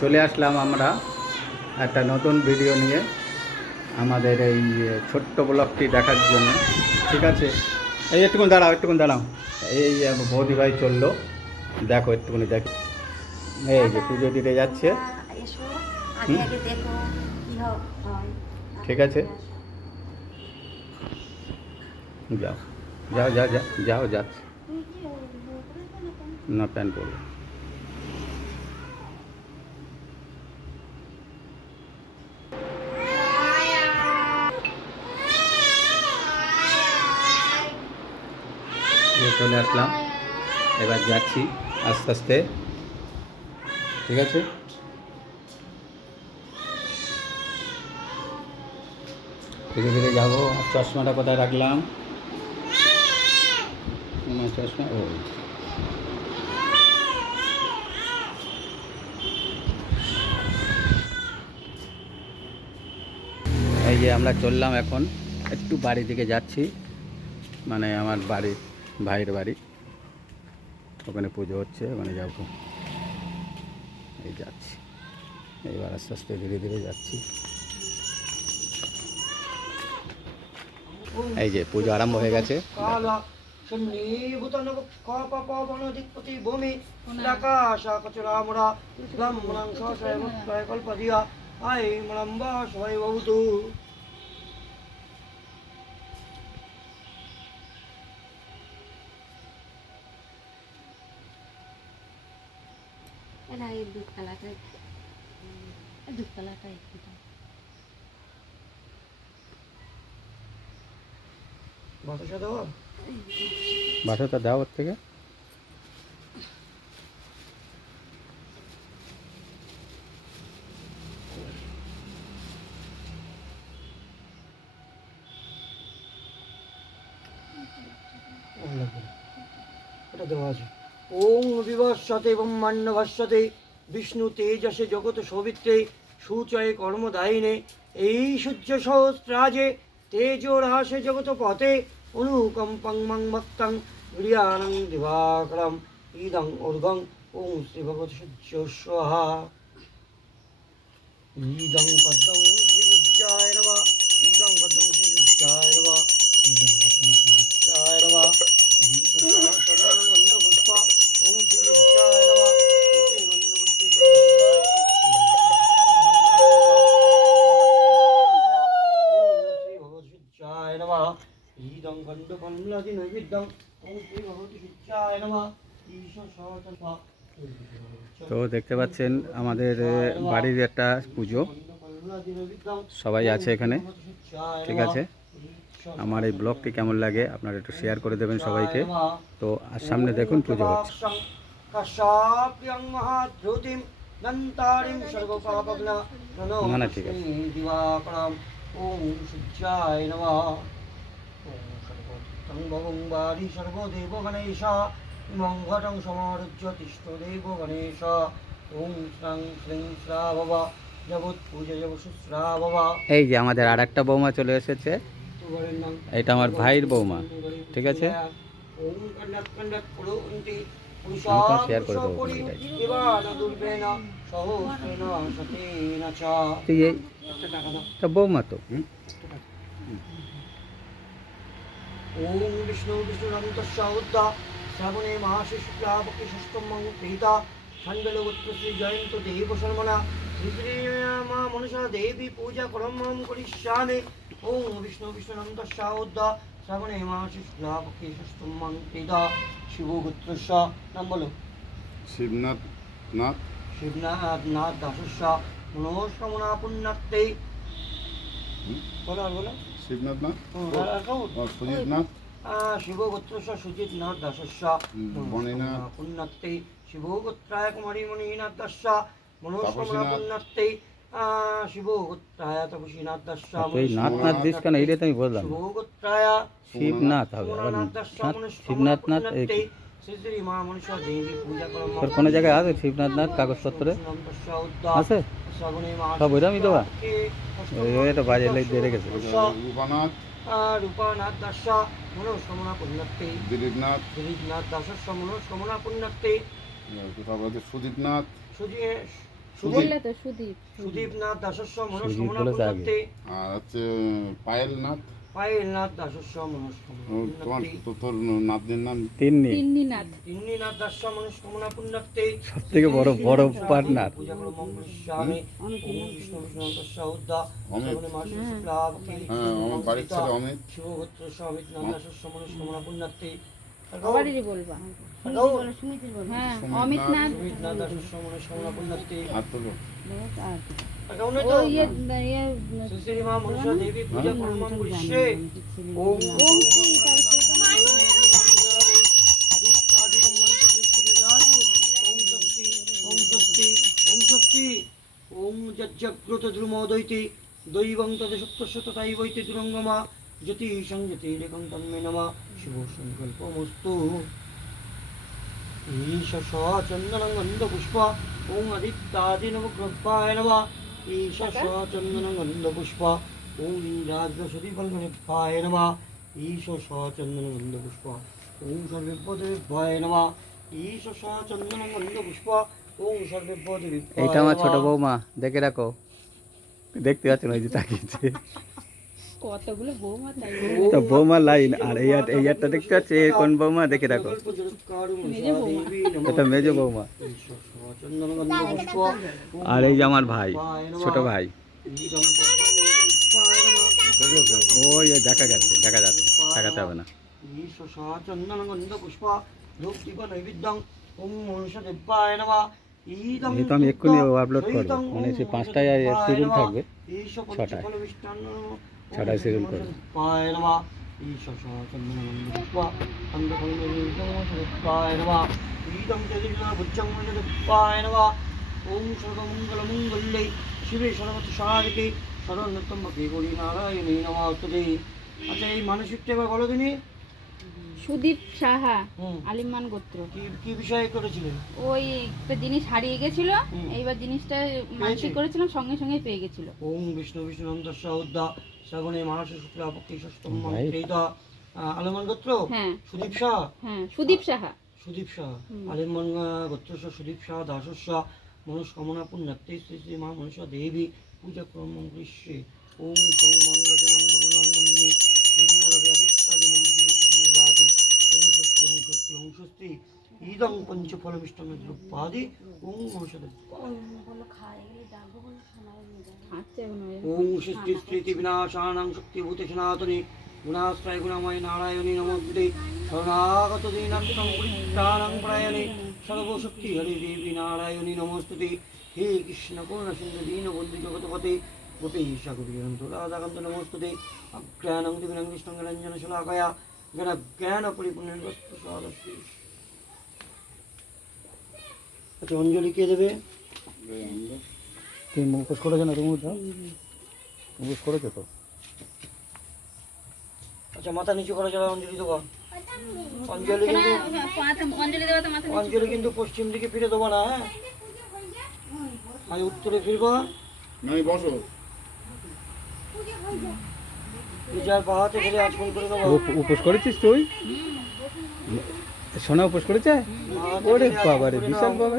চলে আসলাম আমরা একটা নতুন ভিডিও নিয়ে আমাদের এই ছোট্ট ব্লগটি দেখার জন্য। ঠিক আছে, এই একটুকুন দাঁড়াও। এই বৌদি ভাই চললো, দেখো একটুকুনি দেখো। এই যে পুজো দিতে যাচ্ছে। হুম, ঠিক আছে, যাও যাও যাও যাও যাও যাচ্ছে না, প্যান্ট পরবো। চলে আসলাম, এবার যাচ্ছি আস্তে আস্তে। ঠিক আছে, ধীরে ধীরে যাবো। চশমাটা কোথায় রাখলাম? আমার চশমা ও, এই যে আমরা চললাম এখন, একটু বাড়ি দিকে যাচ্ছি, মানে আমার বাড়ি, ভাইয়ের বাড়ি, ওখানে পুজো হচ্ছে, ওখানে যাব। এই যাচ্ছি, এইবার আস্তে আস্তে ধীরে ধীরে যাচ্ছি। এই যে পুজো আরম্ভ হয়ে গেছে। বাসাটা দাও ওর থেকে। ওং বিভস্যতে ব্রহ্মাণ্ড ভাস্যতে বিষ্ণু তেজসে জগৎ সৌমিত্রে সুচয়ে কর্মদায়িনে এই সূর্য সহস্রাজে তেজোরাসে জগৎ পথে অনুকম্পং মং ভক্তং গৃহানং দিবাকরম ইদং ঊর্ধ্বং ওং শ্রী ভগবত সূর্য স্বাহা ইদং পদ্মং শ্রী সূর্যায় নমঃ ইদং পদ্মং শ্রী সূর্যায় নমঃ ইদং পদ্মং শ্রী সূর্যায় নমঃ তো দেখতে পাচ্ছেন আমাদের বাড়ির একটা পুজো, সবাই আছে এখানে। ঠিক আছে, আমার এই ব্লগটি কেমন লাগে আপনারা একটু শেয়ার করে দেবেন সবাইকে। তো আর সামনে দেখুন পুজো হচ্ছে। না না, ঠিক আছে। সর্বদেব গণেশ মঙ্গলং সমারুহ্য তিষ্ঠদেব গণেশ ওম শ্রং শ্রীং শ্রা বাবা জগৎ পূজা জব সুশ্রা বাবা। এই যে আমাদের আর একটা বৌমা চলে এসেছে, এটা আমার ভাইয়ের বৌমা। ঠিক আছে, শেয়ার করে দেবো। বৌমা তো ওম বিষ্ণু বিষ্ণুরন্তস্যা শ্রাবণে মাসে শুক্লাপক্ষে ষষ্ঠমং প্রেতা ষণ্ডলগোত্র শ্রী জয়ন্ত দেব শর্মণা শ্রী শ্রী মা মনসা দেবী পূজা করমম করিষ্যামে। ওম বিষ্ণু বিষ্ণুরন্তস্যা শ্রাবণে মাসে শুক্লাপক্ষে ষষ্ঠমং প্রেতা শিবগোত্রস্য। নাম বলো। শিবনাথ নাথ। শিবনাথ নাথ দাসস্য মনস্কামনা পুণ্যার্থে। বলো আর বলো। শিবনাথ নাথ, সুজিত নাথ, শিবগোত্রস্য সুজিত নাথ দাসস্য পুণ্যার্থে শিবগোত্রায় কুমারী মণিনাথ দাস্য মনস্কামনা পুণ্যার্থে শিবগোত্রায় তপসীনাথ দাস্য শিবগোত্রায় শিবনাথ হবে, শিবনাথ নাথ। শ্রী শ্রী মা মনসা দেবী পূজা করম। তোর কোনো জায়গায় আছে শিবনাথ নাথ কাগজপত্রে আছে? সব ওইরকমই দেওয়া, এটা বাজে দিয়ে রেখেছে। রূপানাথ, রূপানাথ দাস মনস্কামনা পুণ্যার্থে দিলীপনাথ, দিলীপনাথ দাসস্য মনস্কামনা পুণ্যার্থে সুজিত নাথ, বললে তো সুদীপ সুদীপ নাথ দাসস্ব সুদীপ মনস্কামনা বলেছে আগে। পুণ্যার্থে আর হচ্ছে পায়েল নাথ। পায়েল নাথ দাসস্ব মনস্কামনা ও, তোমার পুণ্যার্থে তোর নাতনির নাম তিন্নি তিন্নিনাথ তিন্নি নাথ দাসস্ব মনস্কামনা পুণ্যার্থে সব থেকে বড় পার্টনার। পূজা করো মঙ্গলস্বামী ওম বিষ্ণু বিষ্ণু তস্যা উদ্দা অমিত। শ্রাবণে মাসে শুক্লাবতী হ্যাঁ, আমার বাড়ির ছেলে অমিত। শিবগোত্র অমিত নাথ দাসস্ব মনস্কামনা পুণ্যার্থে আবারই বলবা হ্যাঁ অমিত নাথ অমিত নাথ দাসস্ব মনস্কামনা পুণ্যার্থে আর তো লোক। ও ইয়ে ইয়ে শ্রী শ্রী মা মনসা দেবী পূজা করো মঙ্গলস্যে ওম ওমটি ওম যজ্ঞগ্রত দ্রুমোদৈতি দৈবং তদসত্যস্য তথাই বৈতি দুরঙ্গমা জ্যোতি সংযতিরেকং তন্মে নমঃ শিব সংকল্পমস্তু ঈশ চন্দনং গন্ধপুষ্প ওম আদিত্যাদিনবগ্রহায় নমঃ ঈশ চন্দনং গন্ধপুষ্প ওম ইন্দ্রাদ্রসদীপল্লভায় নমঃ ঈশ চন্দনং গন্ধপুষ্প ওম সর্বেভ্যদেভ্যায় নমঃ ঈশ চন্দনং গন্ধপুষ্প ওম সর্বেভ্যদেভ্যায় এইটা আমার ছোট বৌমা, দেখে রাখো। দেখতে পাচ্ছেন ওই যে তাকিয়েছে। কতগুলো বৌমা তাই তো বৌমা লাইন, আর এই একটা দেখতে পাচ্ছি, এ কোন বৌমা দেখে রাখো। এটা মেজো বৌমা। আর এই যে আমার ভাই, ছোট ভাই। ওই ওই দেখা যাচ্ছে, দেখা যাচ্ছে, দেখাতে হবে না। এই তো আমি এক্ষুনি আপলোড করবো, মানে সে 5টায় শিডিউল থাকবে, 6টায় 6টায় শিডিউল করবো। ওম সর্বমঙ্গলমঙ্গল্যে শিবে সর্বতী সারিকে সর্বোন্নতম্বকে গৌরী নারায়ণী নমস্তুতে। আচ্ছা এই মানসিকটা এবার বলো তিনি সুদীপ সাহা হুম। আলিমান গোত্র কি কি বিষয়ে করেছিলেন? ওই একটা জিনিস হারিয়ে গেছিল হুম। এইবার জিনিসটা মানসিক করেছিলাম, সঙ্গে সঙ্গে পেয়ে গেছিল। ওম বিষ্ণু বিষ্ণু অন্তস্য উদ্দা শ্রাবণে মাস শুক্লা পক্ষে ষষ্ঠম ভাই। মন্ত্রিতা আলমান গোত্র হ্যাঁ সুদীপ শাহ হ্যাঁ সুদীপ সাহা সুদীপ শাহ হুম। আলিমান গোত্রস্য সুদীপ শাহ দাসস্য মনস্কামনা পুণ্যার্থে শ্রী শ্রী মা মনসা দেবী পূজা ক্রম গ্রীষ্মে ওম সং মঙ্গলজনং গুরুণং মুন্নি মন্নরবি আদিত্যাদি মন্দির রাতু ওম স্বস্তি ওম স্বস্তি ওম স্বস্তি ইদং পঞ্চফলমিষ্টং দ্রব্যাদি ওম মনসা হাঁটছে এখন ওই। ওম সৃষ্টি স্থিতি বিনাশানাং শক্তিভূতে সনাতনে গুণাশ্রয় গুণময় নারায়ণী নমস্তে শরণাগত দীনার্থং পরিত্রাণাং পরায়ণে সর্বশক্তি হরে দেবী নারায়ণী নমস্তে। হে কৃষ্ণ করুণা সিন্ধু দীনবন্ধু জগৎপতে গোপীশ গোপীকান্ত রাধাকান্ত নমস্তে। অজ্ঞানং দিবিনং কৃষ্ণং রঞ্জন শলাকয়া জ্ঞান পরিপূর্ণ বস্তু। আচ্ছা অঞ্জলি কে দেবে? তুমি মুখোশ করেছো না? তুমি মুখোশ করেছো তো? আচ্ছা মাথা নিচু করে যাবে, অঞ্জলি দেবো। অঞ্জলি কিন্তু অঞ্জলি দেওয়া তো মাথা নিচু। অঞ্জলি কিন্তু পশ্চিম দিকে ফিরে দেবো না, হ্যাঁ আমি উত্তরে ফিরবো। নয় বসো। বিচার পাহাড়ে ফিরে আজমন করে দেবো। উপোস করেছিস তুই? সোনা উপোস করেছে? ওরে বাবা রে, বিশাল বাবা।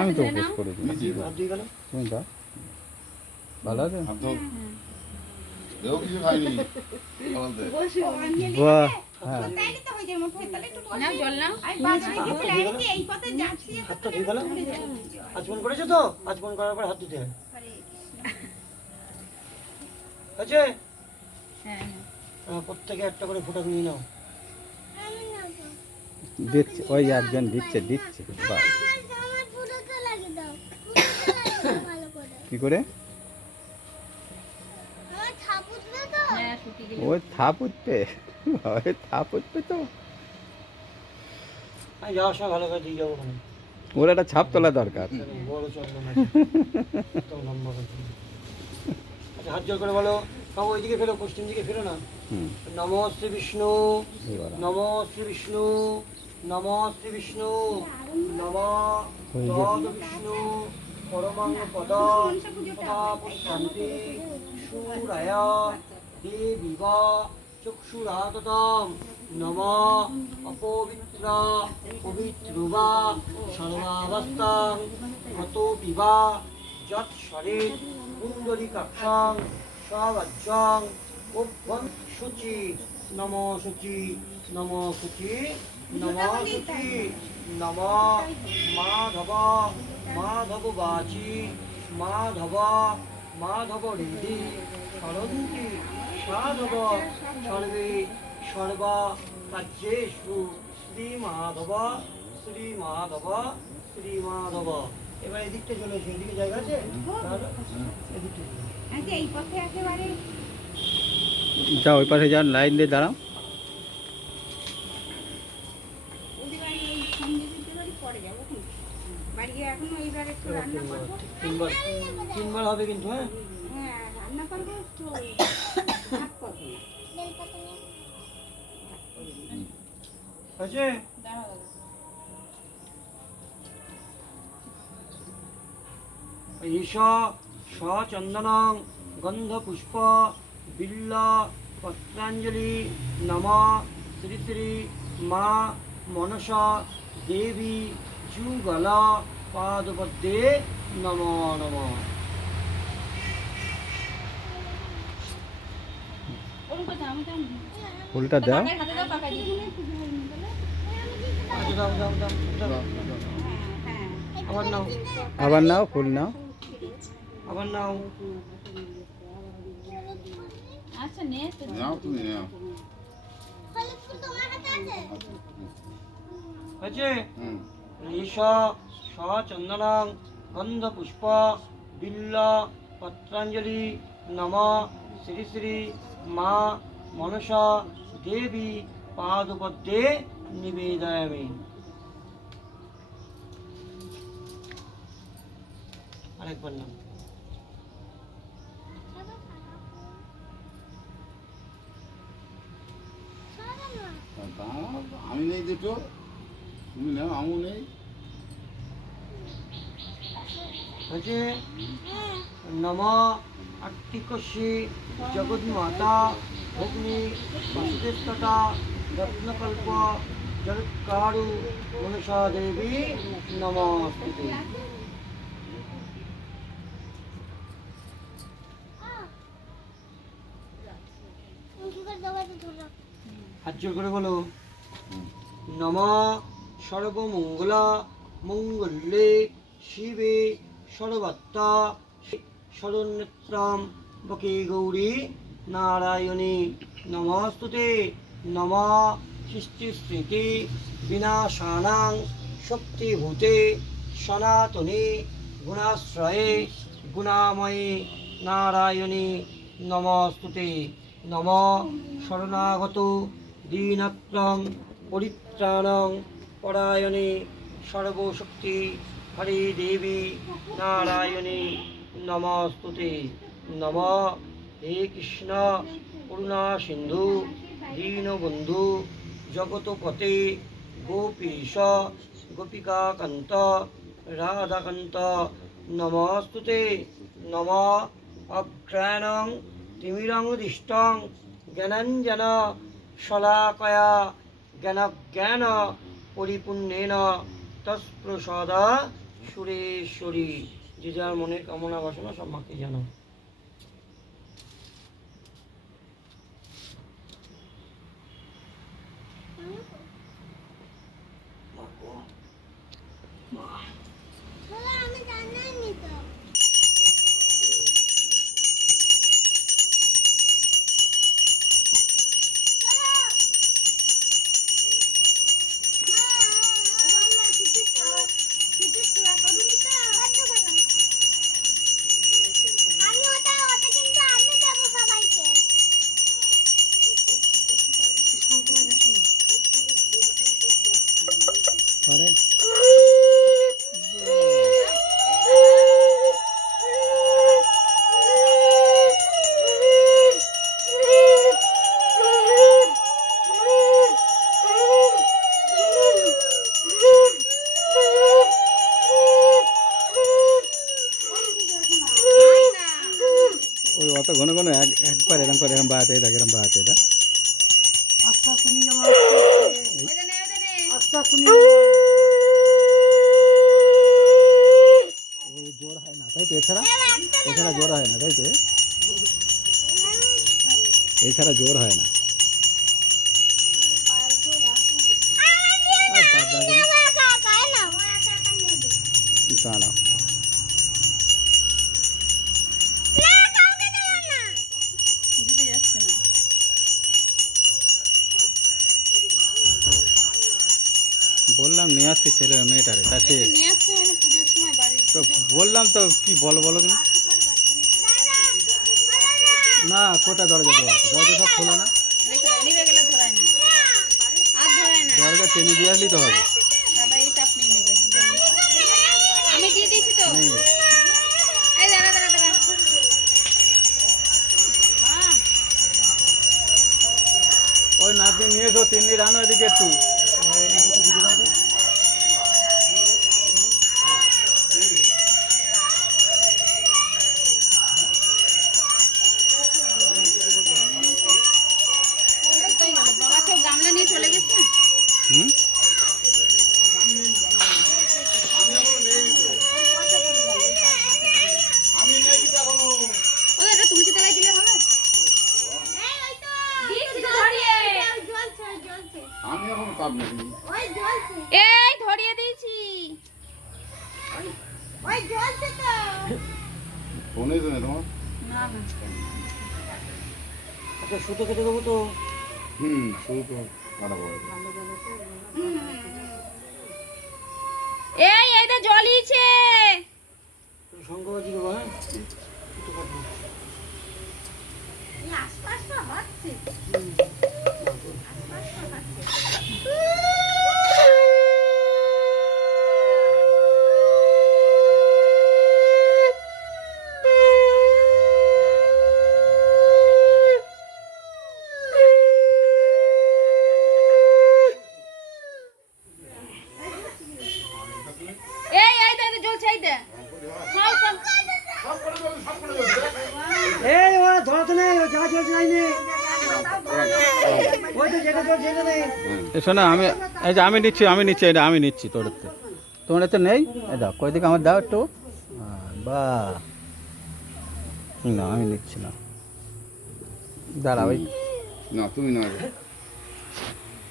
আমি তো উপোস করেছি। হাত দিয়ে গেল। তুমি দাও, ভালো আছে? আর তো দেও কিছু খাইনি বলতে। বাহ, হ্যাঁ। নাও জল নাও। হাতটা দিয়ে গেল। আজমন করেছো তো? আজমন করার পর হাত দিতে হয়। আছে হ্যাঁ প্রত্যেকে একটা করে ফোঁটা নিয়ে নাও। দিচ্ছে, ওই একজন দিচ্ছে দিচ্ছে। বাহ, কি করে? হ্যাঁ শুকিয়ে গেলে। ওই থাপ উঠবে, ওই থাপ উঠবে তো। আমি যাওয়ার সময় ভালো করে দিয়ে যাবো ওখানে। ওর একটা ছাপ তোলা দরকার। বড় চন্দন আছে। একদম লম্বা করে। আচ্ছা হাত জোর করে বলো, বাবু ওইদিকে ফেরো, পশ্চিম দিকে ফেরো না। হুম, নমো শ্রী বিষ্ণু এবার নমো শ্রী বিষ্ণু নমো শ্রী বিষ্ণু নমো তদ বিষ্ণু পরমং পদম শান্তি সুরায়া দেবিবা চক্ষুরাততম নম অপবিত্রা পবিত্রুবা সর্বাবস্থাং হতো বিবা যৎ স্বরে কুণ্ডলিকাক্ষং সবজ্জং উভ্বং শুচি নম শুচি নম শুচি নম শুচি নম মাধব মাধব বাচি মাধব মাধব হৃদি সরন্তি সাধব সর্বে সর্বা কার্যেষু শ্রীমাধব শ্রীমাধব শ্রীমাধব। এবার এদিকটা চলে এসে এদিকে জায়গা আছে তাহলে এদিকটা আচ্ছা এই পথে একেবারে যাও ওই পাশে যাও, লাইন দিয়ে দাঁড়াও। ওদের বাড়ি ওই সঞ্জীবিতে বাড়ি পরে যাবো এখন বাড়ি গিয়ে এখন ওইবার একটু রান্না করবো। তিনবার তিনবার হবে কিন্তু হ্যাঁ হ্যাঁ রান্না করবো একটু ভাত করবো না। আছে দাঁড়াও দাদা। ঈশ সচন্দন গন্ধপুষ্প বিল্ল পত্রাঞ্জলি নম শ্রী শ্রী মা মনসা দেবী যুগল পাদপদ্মে নম নম। ওর কোথায় আমি তো ফুলটা দাও। কাকার হাতে দাও কাকা দিই। আচ্ছা, দাও দাও দাও দাও। হ্যাঁ আবার নাও আবার নাও, ফুল নাও। আবার নাও। আচ্ছা নে তো নাও তুমি নাও। আছে হুম। ঈশ সচন্দন গন্ধপুষ্প বিল্ল পত্রাঞ্জলি নম শ্রী শ্রী মা মনসা দেবী পাদপদ্মে নিবেদয়ামি। আরেকবার নাম আমি নেই দুটো, তুমি নাও, আমিও নেই। আছে নম আত্মিকশী জগন্মাতা ভগ্নি বাসুদেবতা রত্নকল্প জলৎকারু মনসা দেবী নমস্তুতে। হাত জোর করে বলো নম সর্বমঙ্গলা মঙ্গলে শিবে সর্বাত্মা শরণ্যত্রাম বকে গৌরী নারায়ণী নমস্তুতে। নম সৃষ্টিস্মৃতি বিনাশানাং শক্তিভূতে সনাতনে গুণাশ্রয়ে গুণাময়ে নারায়ণী নমস্তুতে। নম শরণাগত দীনত্রং পরিত্রাণং পরায়ণে সর্বশক্তি হরে দেবী নারায়ণী নমস্তুতে। নম হে কৃষ্ণ করুণা সিন্ধু দীনবন্ধু জগৎপতে গোপীশ গোপিকাকান্ত রাধাকান্ত নমস্তুতে। নম অজ্ঞানং তিমিরং দৃষ্টং জ্ঞানাঞ্জন শলাকয়া জ্ঞানজ্ঞান পরিপূর্ণেন তৎপ্রসাদা সুরেশ্বরী। যে যার মনের কামনা বাসনা সব মাকে জানো। আমি জানাইনি তো। আমি ওটা ওটা কিন্তু আমি দেবো সবাইকে। পারে ওই অত ঘন ঘন একবার এরকম করে এরকম বাড়াতে থাকে, এরকম বাড়াতে এটা। আস্তে আস্তে নিয়ে যাবো ওইটা নে আস্তে আস্তে নিয়ে যাবো। এছাড়া এছাড়া জোর হয় না, তাই তো? এছাড়া জোর হয় না। আর বাদ দাও দিন। দাঁড়াও। দিতে যাচ্ছে না। বললাম নিয়ে আসছি ছেলে মেয়েটারে, তা সে একটু নিয়ে আসতে হয় না পুজোর সময় বাড়ি? তো বললাম তো কি বলো তুমি? না, কোথায় দরজা দেওয়া আছে? দরজা সব খোলা না, রেখে দাও, নিভে গেলে ধরায় না। আর ধরায় না। দরজা টেনে দিয়ে আসলেই তো হবে। দাদা এই চাপ নিয়ে নেবে। আমি দিয়ে দিয়েছি তো। নেই। এই দাঁড়া দাঁড়া দাঁড়া। মা, ওই নাতি নিয়ে এসো, তিন্নি রানো এদিকে একটু। কোথায় গেল? বাবা সব গামলা নিয়ে চলে গেছে। হুম, ও এটা তুলসী তলায় দিলে হবে? দিচ্ছি তো ধরিয়ে। আমি এখন কাপ নেই। এই ধরিয়ে দিয়েছি। ফোনেই তো নেই তোমার। না না। আচ্ছা সুতো কেটে দেবো তো। শুরু তো কাটা পড়ে। এই এইটা জ্বলিয়েছে। শঙ্করবাজি দেবো, হ্যাঁ? এই এইটা জ্বলছে এইটা। সব সব। এই ওরা ধরাতে নেই, ও যা চলছে নাই নেই। ওই তো যেটা চলছে সেটা নেই। এসো না, এই যে আমি নিচ্ছি এটা আমি নিচ্ছি তোর থেকে। তোমার তো নেই, এই দাও, কই দিকে আমার দাও একটু। বা না, আমি নিচ্ছি না, দাঁড়া ওই। না তুমি না।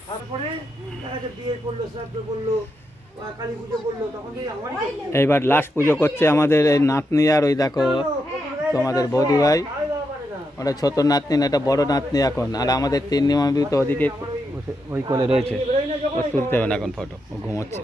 তারপরে দেখা যাচ্ছে বিয়ে করলো, শ্রাদ্ধ করলো, কালী পুজো করলো, তখন থেকে আমারই করলো। এইবার লাস্ট পুজো করছে আমাদের এই নাতনি, আর ওই দেখো তোমাদের বৌদি ভাই, ওটা ছোট নাতনি না, এটা বড় নাতনি এখন। আর আমাদের তিন্নি মামি তো ওদিকে ওই কোলে রয়েছে, ও তুলতে হবে না এখন ফটো, ও ঘুমোচ্ছে।